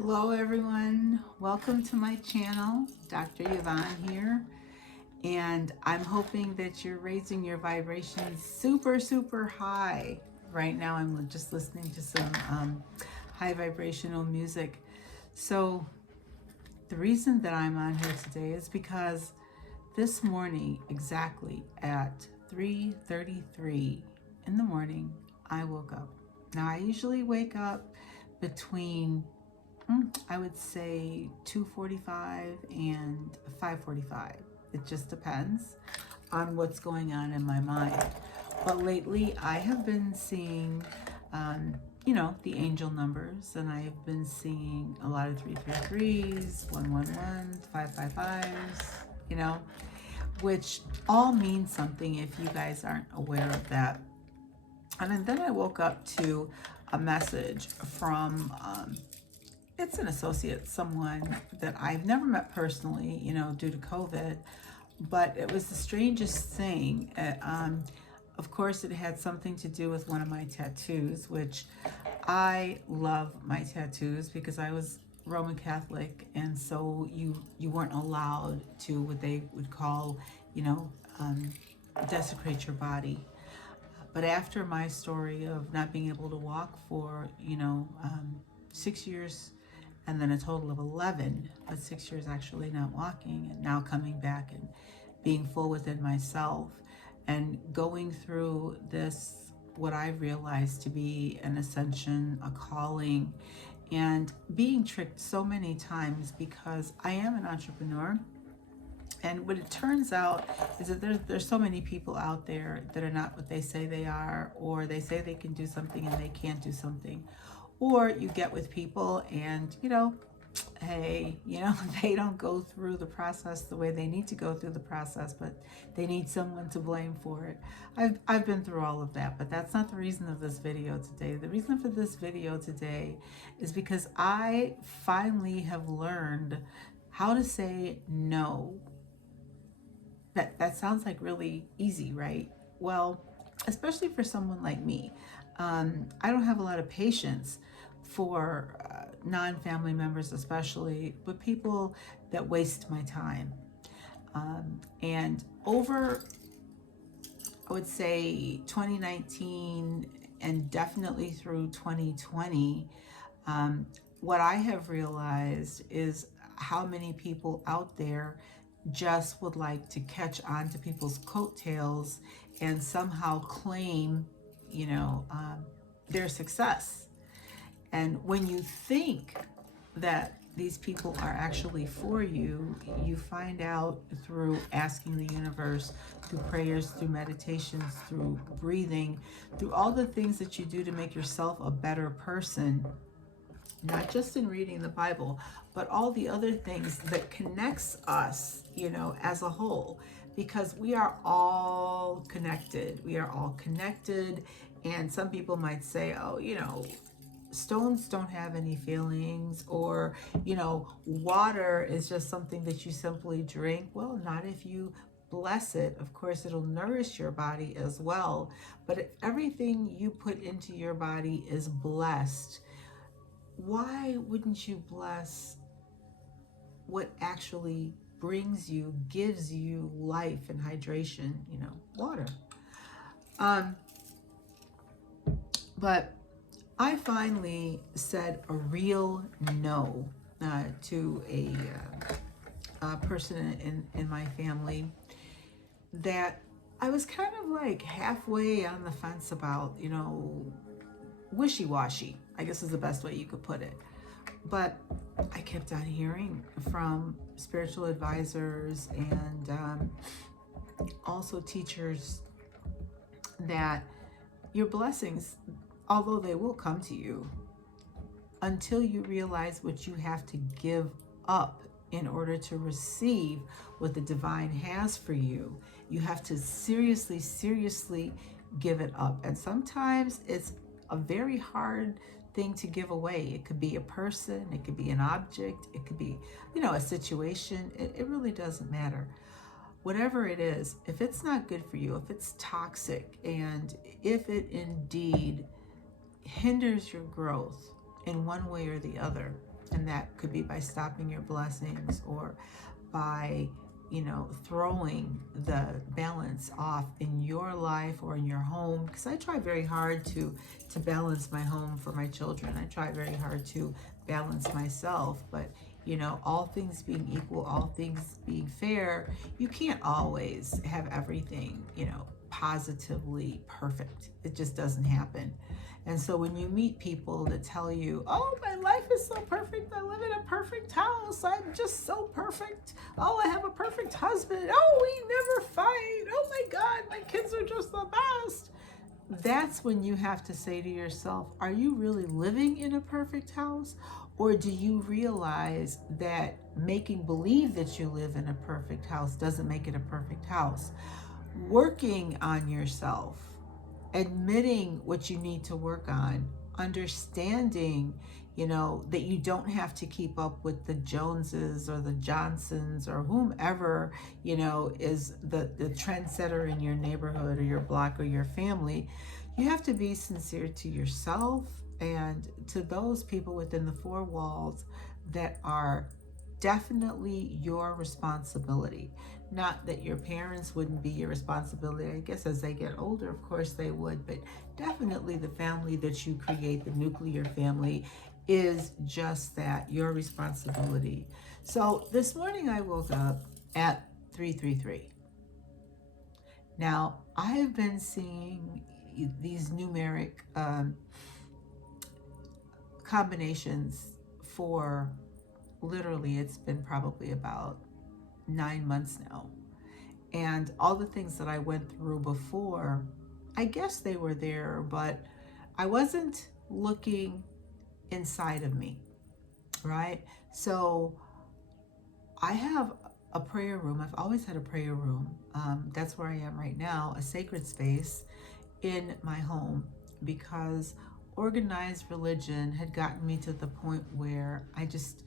Hello everyone, welcome to my channel. Dr. Yvonne here, and I'm hoping that you're raising your vibrations super high. Right now I'm just listening to some high vibrational music. So the reason that I'm on here today is because this morning, exactly at 3:33 in the morning, I woke up. Now I usually wake up between I would say 2:45 and 5:45. It just depends on what's going on in my mind. But lately, I have been seeing, the angel numbers, and I have been seeing a lot of 333s, 111s, 555s, which all means something if you guys aren't aware of that. And then I woke up to a message from it's an associate, someone that I've never met personally, due to COVID, but it was the strangest thing. Of course, it had something to do with one of my tattoos, which I love my tattoos because I was Roman Catholic, and so you weren't allowed to what they would call, desecrate your body. But after my story of not being able to walk for, 6 years and then a total of 11, but 6 years actually not walking, and now coming back and being full within myself and going through this, what I realized to be an ascension, a calling, and being tricked so many times because I am an entrepreneur. And what it turns out is that there's so many people out there that are not what they say they are, or they say they can do something and they can't do something. Or you get with people and, hey, they don't go through the process the way they need to go through the process, but they need someone to blame for it. I've been through all of that, but that's not the reason of this video today. The reason for this video today is because I finally have learned how to say no. That sounds like really easy, right? Well, especially for someone like me. I don't have a lot of patience for non-family members especially, but people that waste my time. And over, I would say 2019 and definitely through 2020, what I have realized is how many people out there just would like to catch on to people's coattails and somehow claim, their success. And when you think that these people are actually for you, you find out through asking the universe, through prayers, through meditations, through breathing, through all the things that you do to make yourself a better person, not just in reading the Bible, but all the other things that connects us, as a whole, because we are all connected. We are all connected. And some people might say, oh, stones don't have any feelings, or, water is just something that you simply drink. Well, not if you bless it. Of course, it'll nourish your body as well. But if everything you put into your body is blessed, why wouldn't you bless what actually brings you, gives you life and hydration, water? But I finally said a real no to a person in my family that I was kind of like halfway on the fence about, wishy-washy, I guess is the best way you could put it. But I kept on hearing from spiritual advisors and also teachers that your blessings, although they will come to you, until you realize what you have to give up in order to receive what the divine has for you, you have to seriously give it up. And sometimes it's a very hard thing to give away. It could be a person, it could be an object, it could be, a situation. It really doesn't matter. Whatever it is, if it's not good for you, if it's toxic, and if it indeed hinders your growth in one way or the other, And that could be by stopping your blessings, or by, throwing the balance off in your life or in your home. Because I try very hard to balance my home for my children. I try very hard to balance myself. But, all things being equal, all things being fair, you can't always have everything, positively perfect. It just doesn't happen. And so when you meet people that tell you, oh, my life is so perfect, I live in a perfect house, I'm just so perfect, oh, I have a perfect husband, oh, we never fight, oh my God, my kids are just the best. That's when you have to say to yourself, are you really living in a perfect house? Or do you realize that making believe that you live in a perfect house doesn't make it a perfect house? Working on yourself, admitting what you need to work on, understanding, that you don't have to keep up with the Joneses or the Johnsons or whomever, is the trendsetter in your neighborhood or your block or your family. You have to be sincere to yourself and to those people within the four walls that are definitely your responsibility. Not that your parents wouldn't be your responsibility. I guess as they get older, of course they would, but definitely the family that you create, the nuclear family, is just that, your responsibility. So this morning I woke up at 333. Now, I have been seeing these numeric combinations for literally, it's been probably about 9 months now. And all the things that I went through before, I guess they were there, but I wasn't looking inside of me, right? So I have a prayer room. I've always had a prayer room. That's where I am right now, a sacred space in my home, because organized religion had gotten me to the point where I just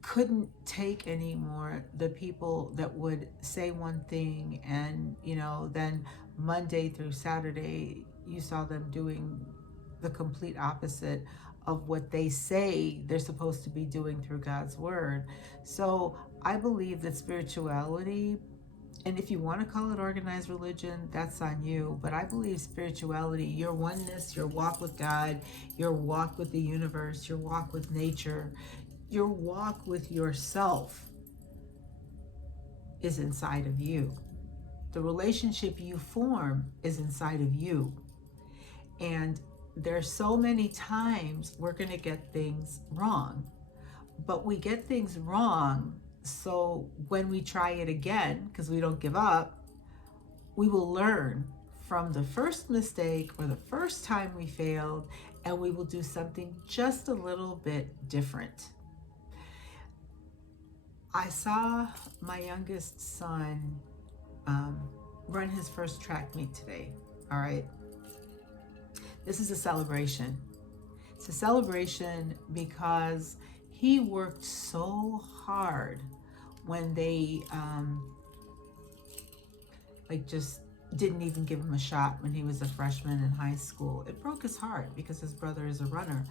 couldn't take anymore the people that would say one thing and, then Monday through Saturday, you saw them doing the complete opposite of what they say they're supposed to be doing through God's word. So I believe that spirituality, and if you want to call it organized religion, that's on you. But I believe spirituality, your oneness, your walk with God, your walk with the universe, your walk with nature, your walk with yourself is inside of you. The relationship you form is inside of you. And there's so many times we're going to get things wrong. But we get things wrong, so when we try it again, because we don't give up, we will learn from the first mistake or the first time we failed, and we will do something just a little bit different. I saw my youngest son run his first track meet today. All right. This is a celebration. It's a celebration because he worked so hard when they just didn't even give him a shot when he was a freshman in high school. It broke his heart because his brother is a runner,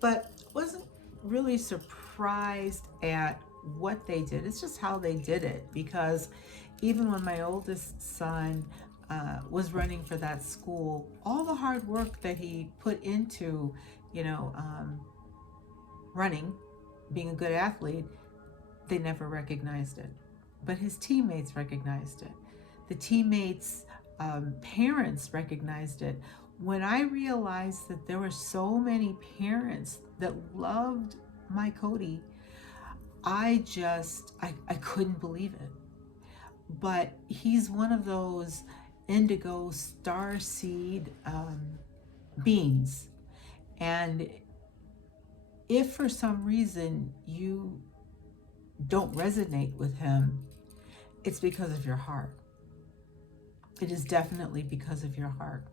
but wasn't really surprised at what they did. It's just how they did it, because even when my oldest son was running for that school, all the hard work that he put into, running, being a good athlete, they never recognized it. But his teammates recognized it. The teammates' parents recognized it. When I realized that there were so many parents that loved my Cody, I couldn't believe it. But he's one of those indigo star seed beings. And if for some reason you don't resonate with him, it's because of your heart. It is definitely because of your heart.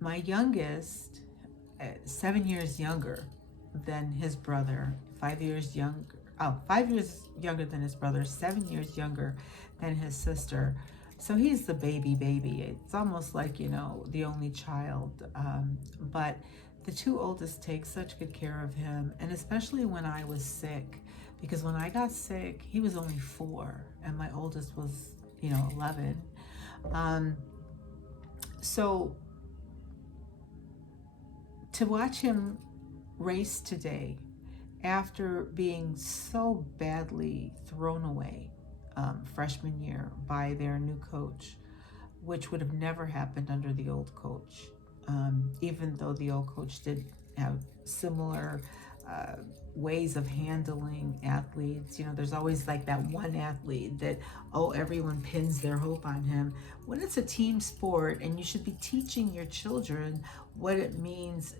My youngest, 7 years younger than his brother, 5 years younger than his brother, 7 years younger than his sister. So he's the baby. It's almost like, the only child. But the two oldest take such good care of him, and especially when I was sick, because when I got sick, he was only 4, and my oldest was, 11. So to watch him race today after being so badly thrown away freshman year by their new coach, which would have never happened under the old coach, even though the old coach did have similar ways of handling athletes. There's always like that one athlete that, everyone pins their hope on him. When it's a team sport, and you should be teaching your children what it means,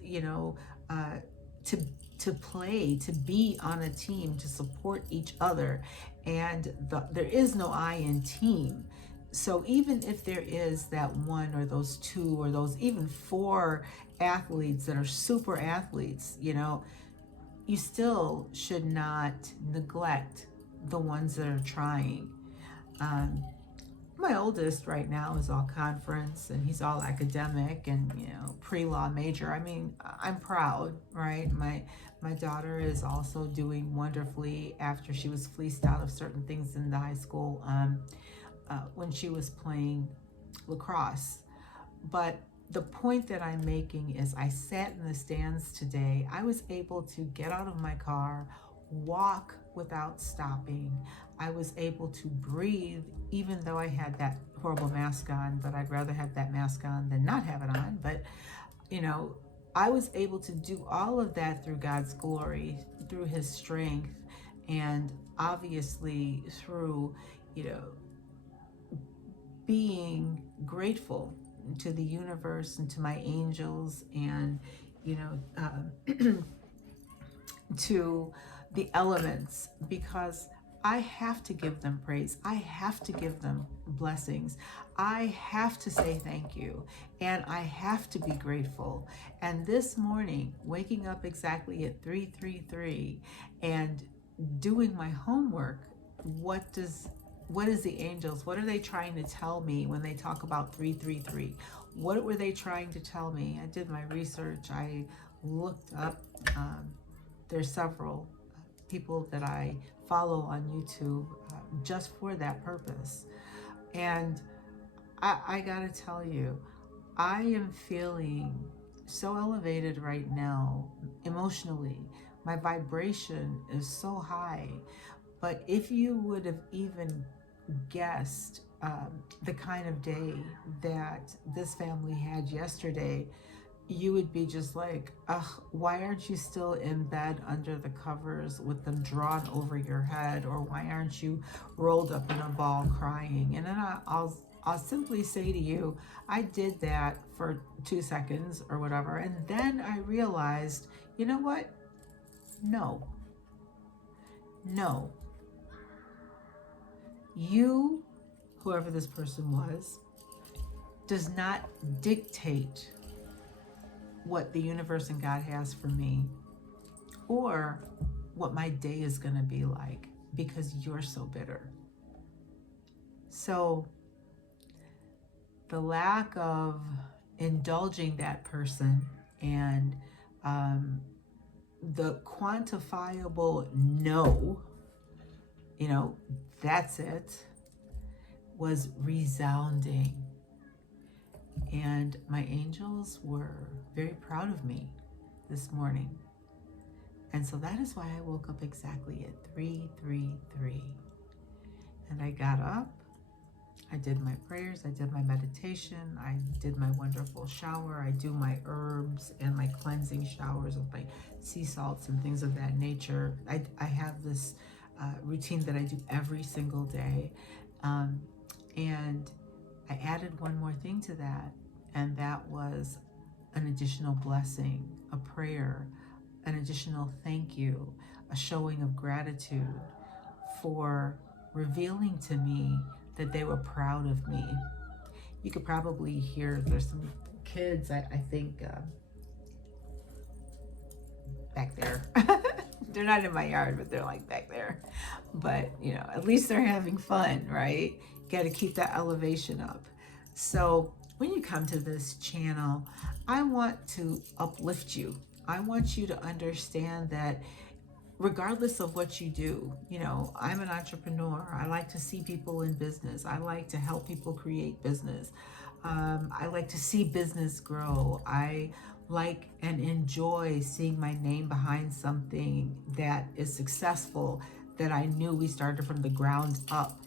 to play, to be on a team, to support each other. And there is no I in team. So even if there is that one or those two or those even 4 athletes that are super athletes, you still should not neglect the ones that are trying. My oldest right now is all conference, and he's all academic and, pre-law major. I mean, I'm proud, right? My daughter is also doing wonderfully after she was fleeced out of certain things in the high school when she was playing lacrosse. But the point that I'm making is, I sat in the stands today. I was able to get out of my car, walk without stopping. I was able to breathe, even though I had that horrible mask on, but I'd rather have that mask on than not have it on. But, I was able to do all of that through God's glory, through his strength, and obviously through, being grateful to the universe and to my angels, and to the elements, because I have to give them praise. I have to give them blessings. I have to say thank you, and I have to be grateful. And this morning, waking up exactly at 3:33 and doing my homework, what is the angels? What are they trying to tell me when they talk about 3:33? What were they trying to tell me? I did my research. I looked up. There's several people that I follow on YouTube just for that purpose. And I gotta tell you, I am feeling so elevated right now emotionally. My vibration is so high. But if you would have even guessed the kind of day that this family had yesterday, you would be just like, why aren't you still in bed under the covers with them drawn over your head? Or why aren't you rolled up in a ball crying? And then I'll simply say to you, I did that for 2 seconds or whatever. And then I realized, you know what? No. You, whoever this person was, does not dictate what the universe and God has for me, or what my day is going to be like, because you're so bitter. So the lack of indulging that person, and the quantifiable no, that's it, was resounding. And my angels were very proud of me this morning. And so that is why I woke up exactly at 3:33. And I got up, I did my prayers, I did my meditation, I did my wonderful shower, I do my herbs and my cleansing showers with my sea salts and things of that nature. I have this routine that I do every single day. And I added one more thing to that, and that was an additional blessing, a prayer, an additional thank you, a showing of gratitude for revealing to me that they were proud of me. You could probably hear there's some kids, I think, back there. They're not in my yard, but they're like back there. But, at least they're having fun, right? Got to keep that elevation up. So when you come to this channel, I want to uplift you. I want you to understand that regardless of what you do, you know, I'm an entrepreneur. I like to see people in business. I like to help people create business. I like to see business grow. I like and enjoy seeing my name behind something that is successful, that I knew we started from the ground up,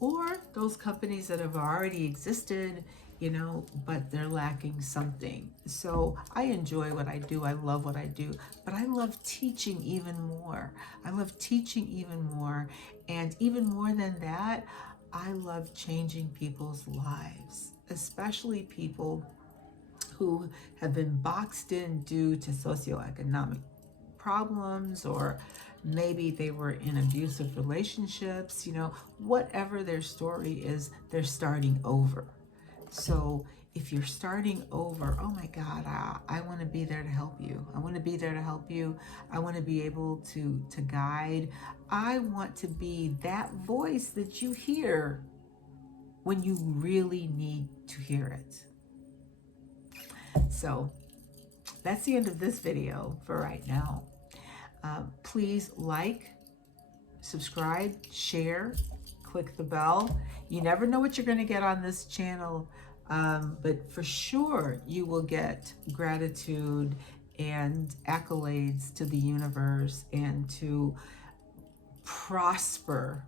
or those companies that have already existed, you know, but they're lacking something. So I enjoy what I do. I love what I do, but I love teaching even more. I love teaching even more. And even more than that, I love changing people's lives, especially people who have been boxed in due to socioeconomic problems, or maybe they were in abusive relationships, you know, whatever their story is, they're starting over. So if you're starting over, oh my God, I want to be there to help you. I want to be there to help you. I want to be able to guide. I want to be that voice that you hear when you really need to hear it. So that's the end of this video for right now. Please like, subscribe, share, click the bell. You never know what you're going to get on this channel, but for sure you will get gratitude and accolades to the universe, and to prosper,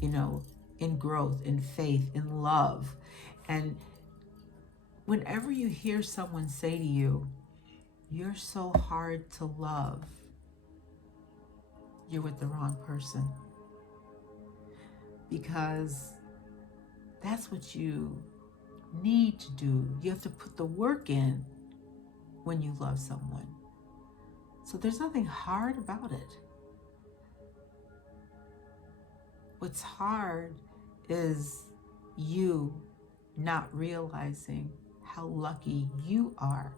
you know, in growth, in faith, in love. And whenever you hear someone say to you, "You're so hard to love," you're with the wrong person. Because that's what you need to do. You have to put the work in when you love someone. So there's nothing hard about it. What's hard is you not realizing how lucky you are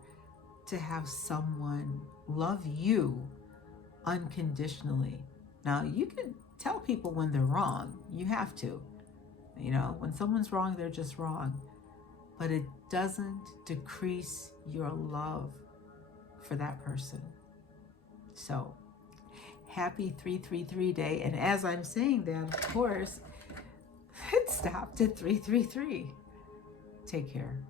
to have someone love you unconditionally. Now, you can tell people when they're wrong. You have to. You know, when someone's wrong, they're just wrong. But it doesn't decrease your love for that person. So, happy 333 day. And as I'm saying that, of course, it stopped at 333. Take care.